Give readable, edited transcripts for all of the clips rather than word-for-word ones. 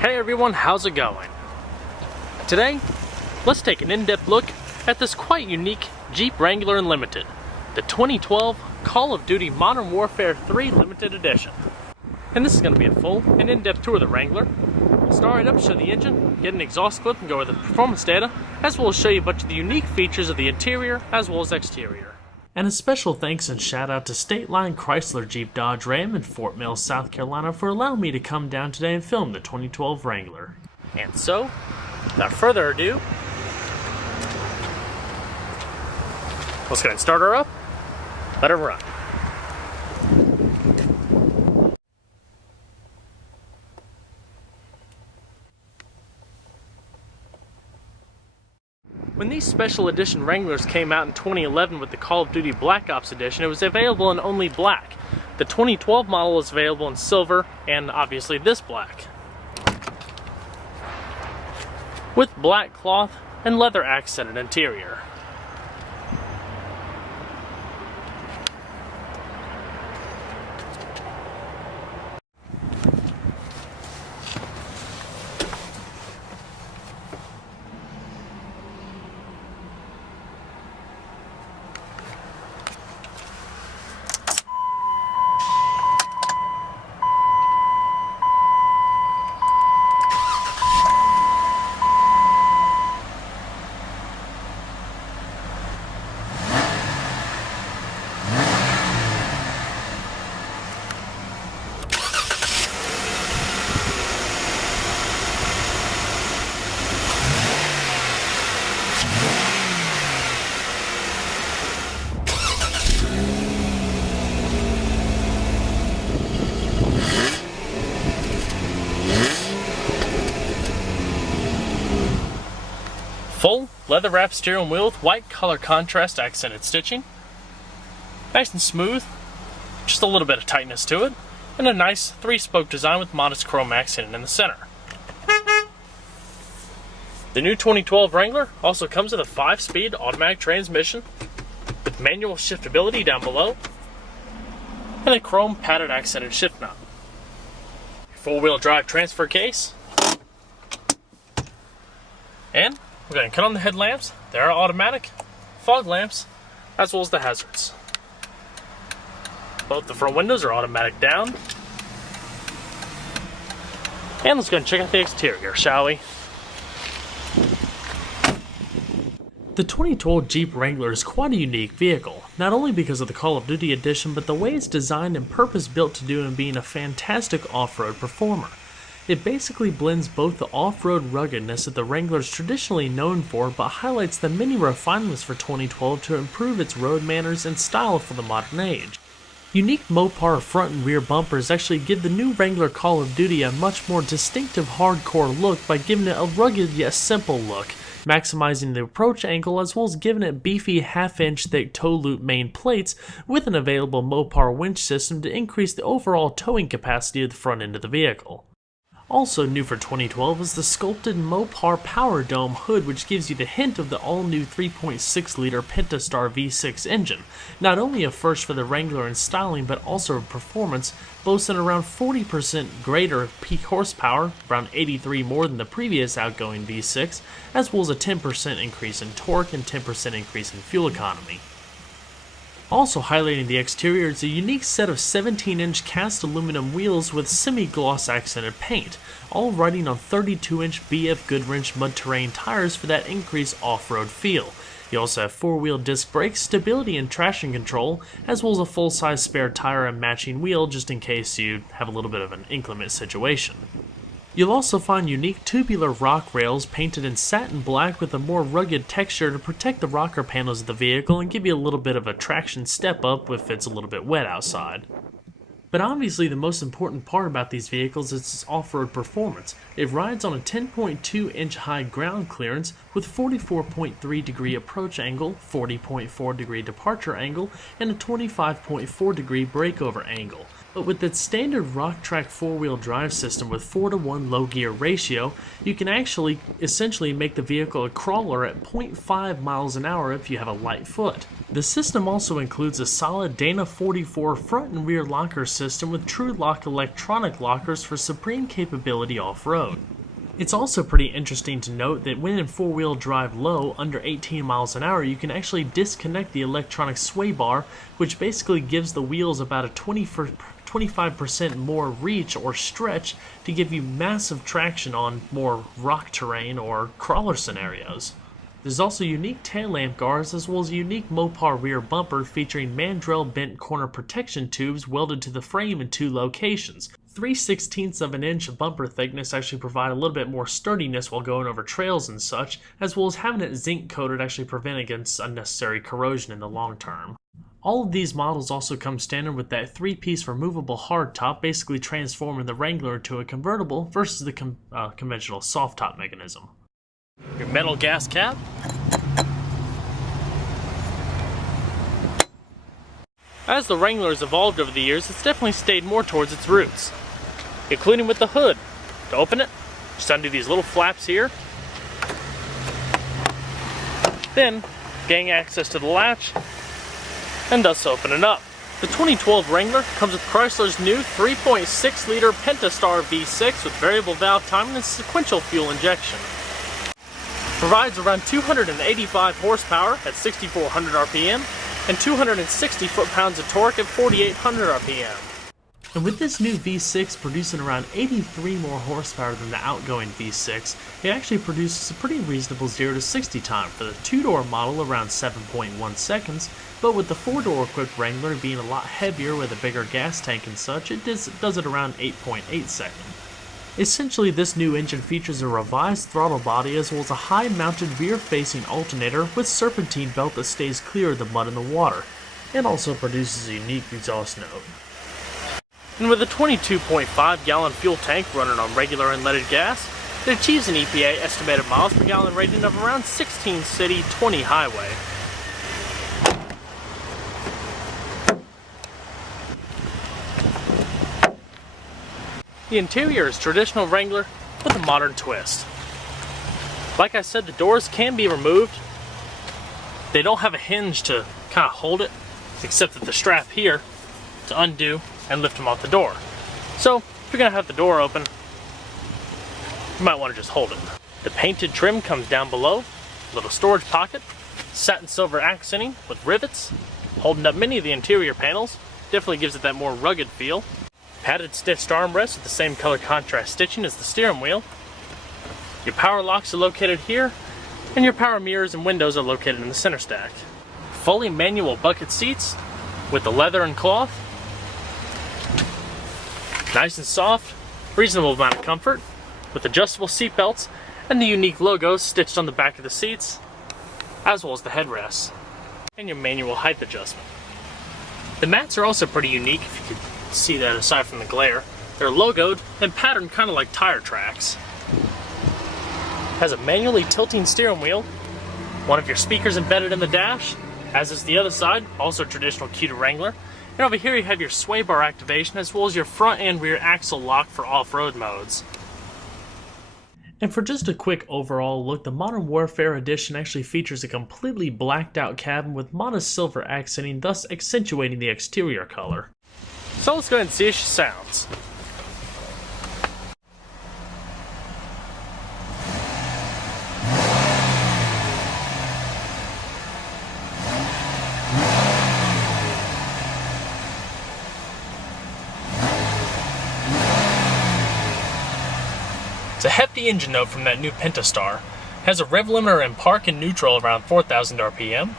Hey everyone, how's it going? Today, let's take an in-depth look at this quite unique Jeep Wrangler Unlimited, the 2012 Call of Duty Modern Warfare 3 Limited Edition. And this is going to be a full and in-depth tour of the Wrangler. We'll start right up, show the engine, get an exhaust clip, and go over the performance data, as well as show you a bunch of the unique features of the interior as well as exterior. And a special thanks and shout out to State Line Chrysler Jeep Dodge Ram in Fort Mill, South Carolina for allowing me to come down today and film the 2012 Wrangler. And so, without further ado, let's go ahead and start her up, let her run. When these special edition Wranglers came out in 2011 with the Call of Duty Black Ops edition, it was available in only black. The 2012 model is available in silver and obviously this black, with black cloth and leather accented interior. Full leather wrapped steering wheel with white color contrast accented stitching. Nice and smooth, just a little bit of tightness to it, and a nice 3-spoke design with modest chrome accent in the center. The new 2012 Wrangler also comes with a 5-speed automatic transmission with manual shiftability down below and a chrome padded accented shift knob. 4-wheel drive transfer case, and we're going to cut on the headlamps. They are automatic, fog lamps, as well as the hazards. Both the front windows are automatic down. And let's go and check out the exterior, shall we? The 2012 Jeep Wrangler is quite a unique vehicle, not only because of the Call of Duty edition, but the way it's designed and purpose-built to do and being a fantastic off-road performer. It basically blends both the off-road ruggedness that the Wrangler is traditionally known for, but highlights the many refinements for 2012 to improve its road manners and style for the modern age. Unique Mopar front and rear bumpers actually give the new Wrangler Call of Duty a much more distinctive hardcore look by giving it a rugged yet simple look, maximizing the approach angle as well as giving it beefy half-inch thick tow loop main plates with an available Mopar winch system to increase the overall towing capacity of the front end of the vehicle. Also new for 2012 is the sculpted Mopar Power Dome hood, which gives you the hint of the all-new 3.6-liter Pentastar V6 engine. Not only a first for the Wrangler in styling, but also in performance, boasting around 40% greater peak horsepower, around 83 more than the previous outgoing V6, as well as a 10% increase in torque and 10% increase in fuel economy. Also highlighting the exterior is a unique set of 17-inch cast aluminum wheels with semi-gloss accented paint, all riding on 32-inch BF Goodwrench mud-terrain tires for that increased off-road feel. You also have 4-wheel disc brakes, stability and traction control, as well as a full-size spare tire and matching wheel just in case you have a little bit of an inclement situation. You'll also find unique tubular rock rails painted in satin black with a more rugged texture to protect the rocker panels of the vehicle and give you a little bit of a traction step up if it's a little bit wet outside. But obviously the most important part about these vehicles is its off-road performance. It rides on a 10.2 inch high ground clearance with 44.3 degree approach angle, 40.4 degree departure angle, and a 25.4 degree breakover angle. But with its standard rock track four-wheel drive system with 4:1 low gear ratio, you can actually essentially make the vehicle a crawler at 0.5 miles an hour if you have a light foot. The system also includes a solid Dana 44 front and rear locker system with True Lock electronic lockers for supreme capability off-road. It's also pretty interesting to note that when in four-wheel drive low, under 18 miles an hour, you can actually disconnect the electronic sway bar, which basically gives the wheels about a 25% more reach or stretch to give you massive traction on more rock terrain or crawler scenarios. There's also unique tail lamp guards as well as a unique Mopar rear bumper featuring mandrel bent corner protection tubes welded to the frame in two locations. 3/16 of an inch bumper thickness actually provide a little bit more sturdiness while going over trails and such, as well as having it zinc coated actually prevent against unnecessary corrosion in the long term. All of these models also come standard with that 3-piece removable hardtop, basically transforming the Wrangler into a convertible versus the conventional soft top mechanism. Your metal gas cap. As the Wrangler has evolved over the years, it's definitely stayed more towards its roots, including with the hood. To open it, just undo these little flaps here, then gain access to the latch, and thus open it up. The 2012 Wrangler comes with Chrysler's new 3.6-liter Pentastar V6 with variable valve timing and sequential fuel injection. Provides around 285 horsepower at 6,400 RPM and 260 foot-pounds of torque at 4,800 RPM. And with this new V6 producing around 83 more horsepower than the outgoing V6, it actually produces a pretty reasonable 0 to 60 time for the two-door model around 7.1 seconds, but with the four-door equipped Wrangler being a lot heavier with a bigger gas tank and such, it does it around 8.8 seconds. Essentially, this new engine features a revised throttle body as well as a high-mounted rear-facing alternator with serpentine belt that stays clear of the mud and the water, and also produces a unique exhaust note. And with a 22.5-gallon fuel tank running on regular unleaded gas, it achieves an EPA estimated miles per gallon rating of around 16 city, 20 highway. The interior is traditional Wrangler with a modern twist. Like I said, the doors can be removed. They don't have a hinge to kind of hold it, except that the strap here to undo and lift them off the door. So, if you're going to have the door open, you might want to just hold it. The painted trim comes down below, little storage pocket, satin silver accenting with rivets, holding up many of the interior panels, definitely gives it that more rugged feel. Padded stitched armrests with the same color contrast stitching as the steering wheel. Your power locks are located here, and your power mirrors and windows are located in the center stack. Fully manual bucket seats with the leather and cloth. Nice and soft, reasonable amount of comfort, with adjustable seat belts and the unique logos stitched on the back of the seats, as well as the headrests, and your manual height adjustment. The mats are also pretty unique, if you could see that aside from the glare. They're logoed and patterned kind of like tire tracks. Has a manually tilting steering wheel, one of your speakers embedded in the dash, as is the other side, also traditional key to Wrangler. And over here you have your sway bar activation as well as your front and rear axle lock for off-road modes. And for just a quick overall look, the Modern Warfare Edition actually features a completely blacked out cabin with modest silver accenting, thus accentuating the exterior color. So let's go ahead and see how she sounds. It's a hefty engine note from that new Pentastar. Has a rev limiter and park and neutral around 4,000 RPM.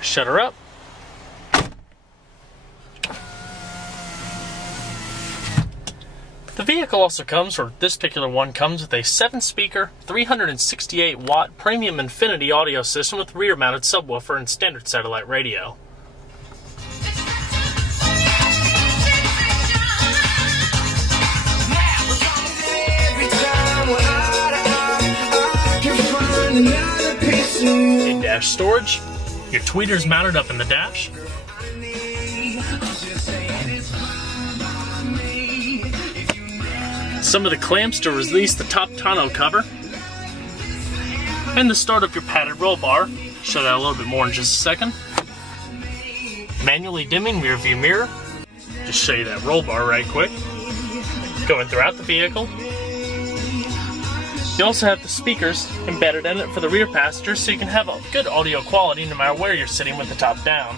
Shutter up. The vehicle also comes, or this particular one comes, with a 7-speaker, 368-watt premium Infinity audio system with rear-mounted subwoofer and standard satellite radio. A dash storage. Your tweeter's mounted up in the dash. Some of the clamps to release the top tonneau cover. And the start of your padded roll bar. Show that a little bit more in just a second. Manually dimming rear view mirror. Just show you that roll bar right quick. Going throughout the vehicle. You also have the speakers embedded in it for the rear passengers, so you can have a good audio quality no matter where you're sitting with the top down.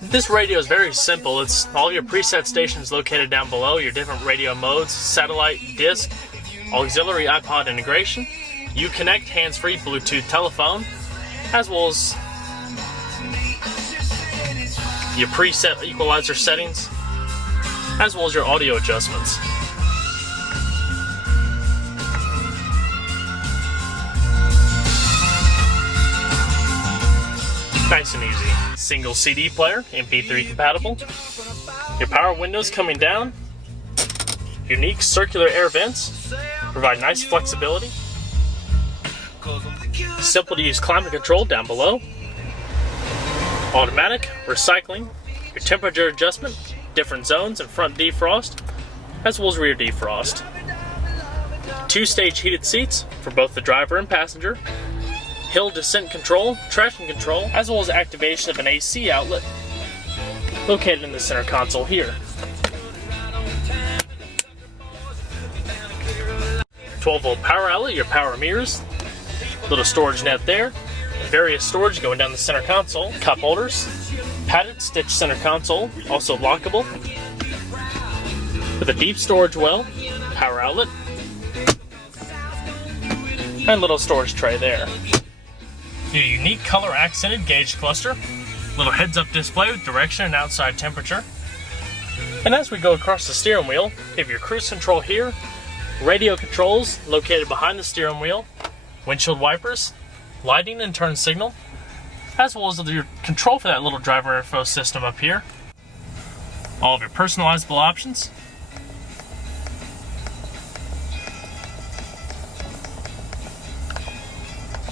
This radio is very simple. It's all your preset stations located down below, your different radio modes, satellite, disc, auxiliary iPod integration, Uconnect hands-free Bluetooth telephone, as well as your preset equalizer settings, as well as your audio adjustments. Nice and easy. Single CD player, MP3 compatible. Your power windows coming down. Unique circular air vents provide nice flexibility. Simple to use climate control down below. Automatic, recycling, your temperature adjustment, different zones and front defrost, as well as rear defrost. 2-stage heated seats for both the driver and passenger. Hill descent control, traction control, as well as activation of an AC outlet located in the center console here. 12-volt power outlet, your power mirrors, little storage net there, various storage going down the center console, cup holders, padded stitch center console, also lockable, with a deep storage well, power outlet, and little storage tray there. Your unique color accented gauge cluster, little heads up display with direction and outside temperature. And as we go across the steering wheel, you have your cruise control here, radio controls located behind the steering wheel, windshield wipers, lighting and turn signal, as well as your control for that little driver info system up here. All of your personalizable options.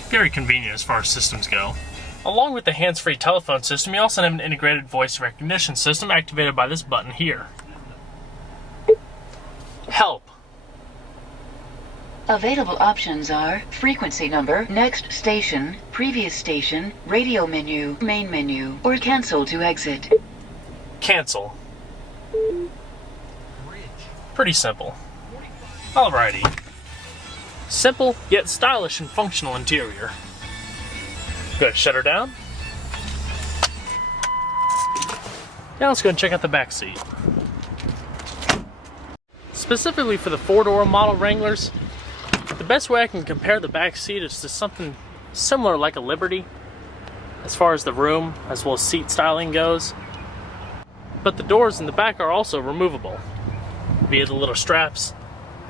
Very convenient as far as systems go. Along with the hands-free telephone system, you also have an integrated voice recognition system activated by this button here. Help. Available options are frequency number, next station, previous station, radio menu, main menu, or cancel to exit. Cancel. Pretty simple. Alrighty. Simple, yet stylish and functional interior. Go ahead, shut her down. Now let's go and check out the back seat. Specifically for the 4-door model Wranglers, the best way I can compare the back seat is to something similar like a Liberty, as far as the room, as well as seat styling goes. But the doors in the back are also removable, via the little straps,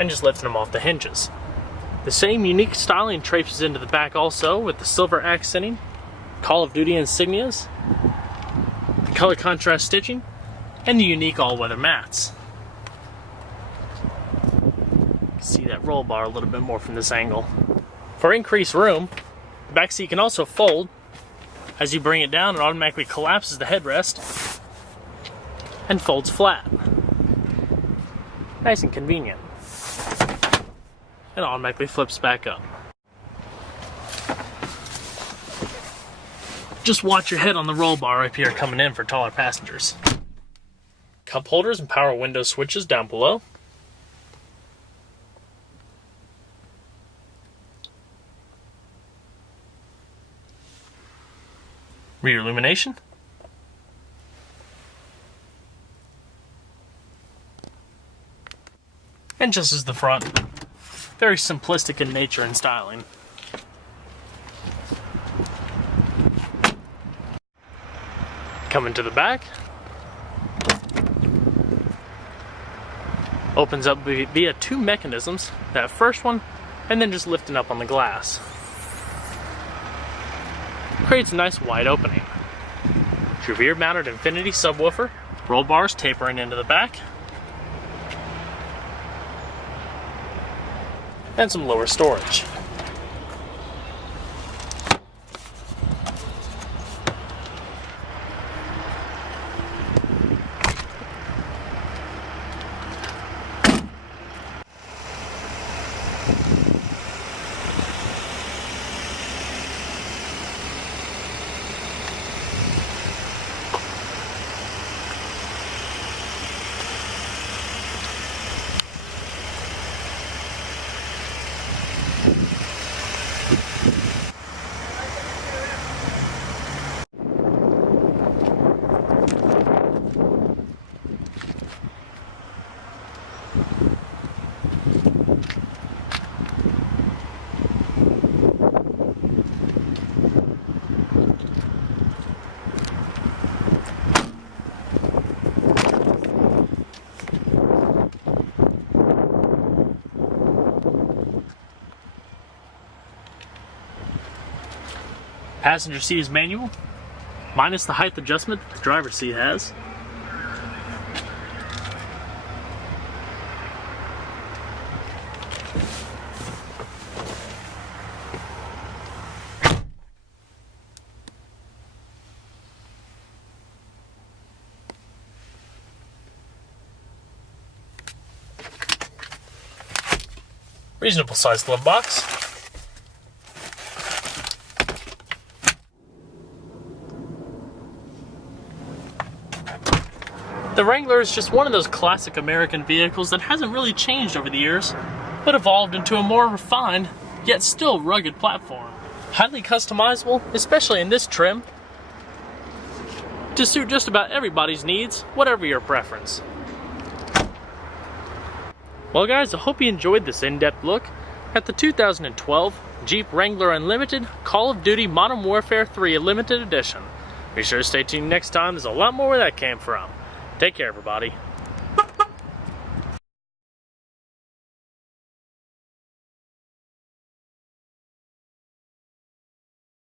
and just lifting them off the hinges. The same unique styling traipses into the back also, with the silver accenting, Call of Duty insignias, the color contrast stitching, and the unique all-weather mats. You can see that roll bar a little bit more from this angle. For increased room, the back seat can also fold. As you bring it down, it automatically collapses the headrest and folds flat. Nice and convenient. It automatically flips back up. Just watch your head on the roll bar up here coming in for taller passengers. Cup holders and power window switches down below. Rear illumination. And just as the front, very simplistic in nature and styling. Coming to the back. Opens up via two mechanisms. That first one, and then just lifting up on the glass. Creates a nice wide opening. Your rear mounted infinity subwoofer. Roll bars tapering into the back. And some lower storage. Passenger seat is manual, minus the height adjustment that the driver's seat has. Reasonable sized glove box. The Wrangler is just one of those classic American vehicles that hasn't really changed over the years, but evolved into a more refined, yet still rugged platform. Highly customizable, especially in this trim, to suit just about everybody's needs, whatever your preference. Well guys, I hope you enjoyed this in-depth look at the 2012 Jeep Wrangler Unlimited Call of Duty Modern Warfare 3 Limited Edition. Be sure to stay tuned next time, there's a lot more where that came from. Take care, everybody.